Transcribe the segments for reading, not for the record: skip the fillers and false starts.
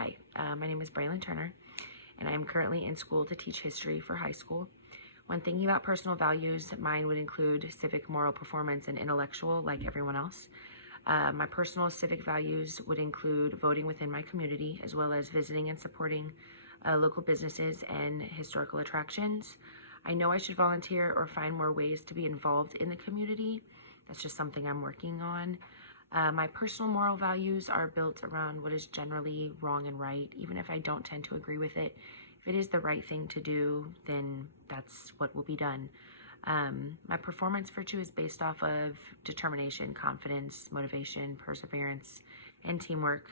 Hi, my name is Braylon Turner, and I am currently in school to teach history for high school. When thinking about personal values, mine would include civic, moral, performance, and intellectual, like everyone else. My personal civic values would include voting within my community, as well as visiting and supporting local businesses and historical attractions. I know I should volunteer or find more ways to be involved in the community. That's just something I'm working on. My personal moral values are built around what is generally wrong and right, even if I don't tend to agree with it. If it is the right thing to do, then that's what will be done. My performance virtue is based off of determination, confidence, motivation, perseverance, and teamwork,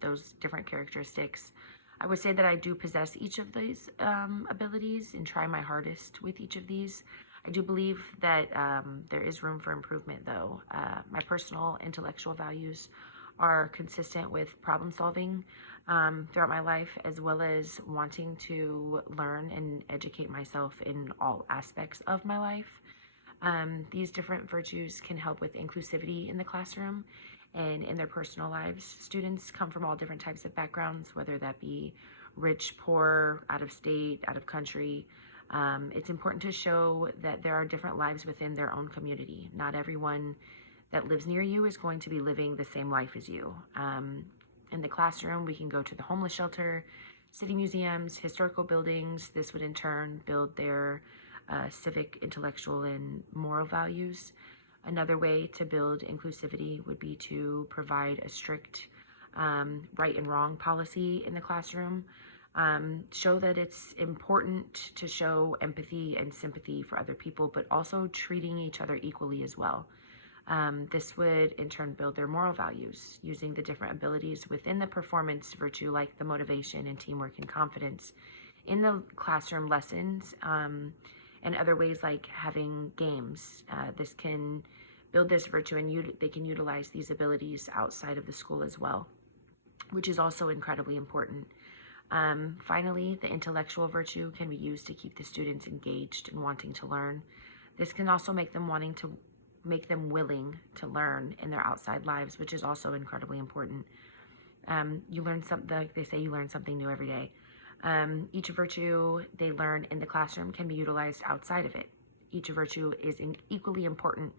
those different characteristics. I would say that I do possess each of these abilities and try my hardest with each of these. I do believe that there is room for improvement, though. My personal intellectual values are consistent with problem solving throughout my life, as well as wanting to learn and educate myself in all aspects of my life. These different virtues can help with inclusivity in the classroom and in their personal lives. Students come from all different types of backgrounds, whether that be rich, poor, out of state, out of country. It's important to show that there are different lives within their own community. Not everyone that lives near you is going to be living the same life as you. In the classroom, we can go to the homeless shelter, city museums, historical buildings. This would in turn build their civic, intellectual, and moral values. Another way to build inclusivity would be to provide a strict right and wrong policy in the classroom. Show that it's important to show empathy and sympathy for other people, but also treating each other equally as well. This would in turn build their moral values, using the different abilities within the performance virtue, like the motivation and teamwork and confidence, in the classroom lessons, and other ways like having games. This can build this virtue, and they can utilize these abilities outside of the school as well, which is also incredibly important. Finally, the intellectual virtue can be used to keep the students engaged and wanting to learn. This can also make them willing to learn in their outside lives, which is also incredibly important. You learn something, like they say, you learn something new every day. Each virtue they learn in the classroom can be utilized outside of it. Each virtue is equally important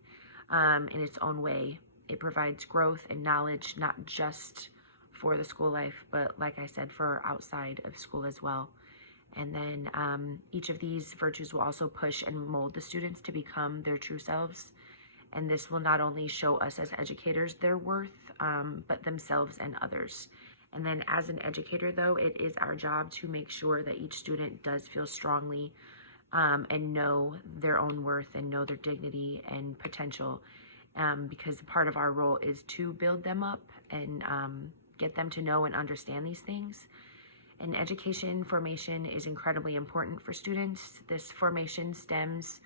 in its own way. It provides growth and knowledge, not just for the school life, but like I said, for outside of school as well. And then each of these virtues will also push and mold the students to become their true selves. And this will not only show us as educators their worth, but themselves and others. And then as an educator, though, it is our job to make sure that each student does feel strongly and know their own worth and know their dignity and potential, because part of our role is to build them up and get them to know and understand these things. And education formation is incredibly important for students. This formation stems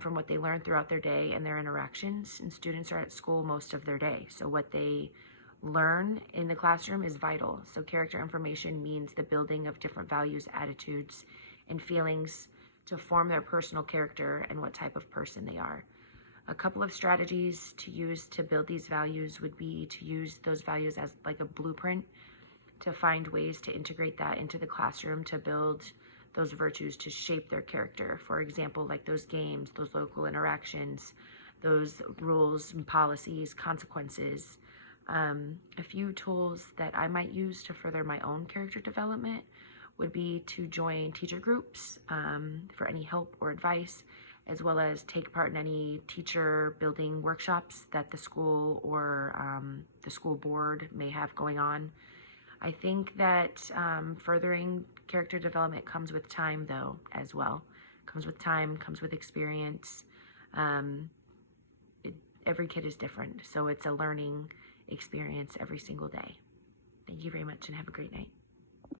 from what they learn throughout their day and their interactions. And students are at school most of their day, so what they learn in the classroom is vital. So character information means the building of different values, attitudes, and feelings to form their personal character and what type of person they are. A couple of strategies to use to build these values would be to use those values as like a blueprint, to find ways to integrate that into the classroom to build those virtues to shape their character. For example, like those games, those local interactions, those rules and policies, consequences. A few tools that I might use to further my own character development would be to join teacher groups for any help or advice, as well as take part in any teacher building workshops that the school or the school board may have going on. I think that furthering character development comes with time, though, as well. Comes with time, comes with experience. Every kid is different, so it's a learning experience every single day. Thank you very much and have a great night.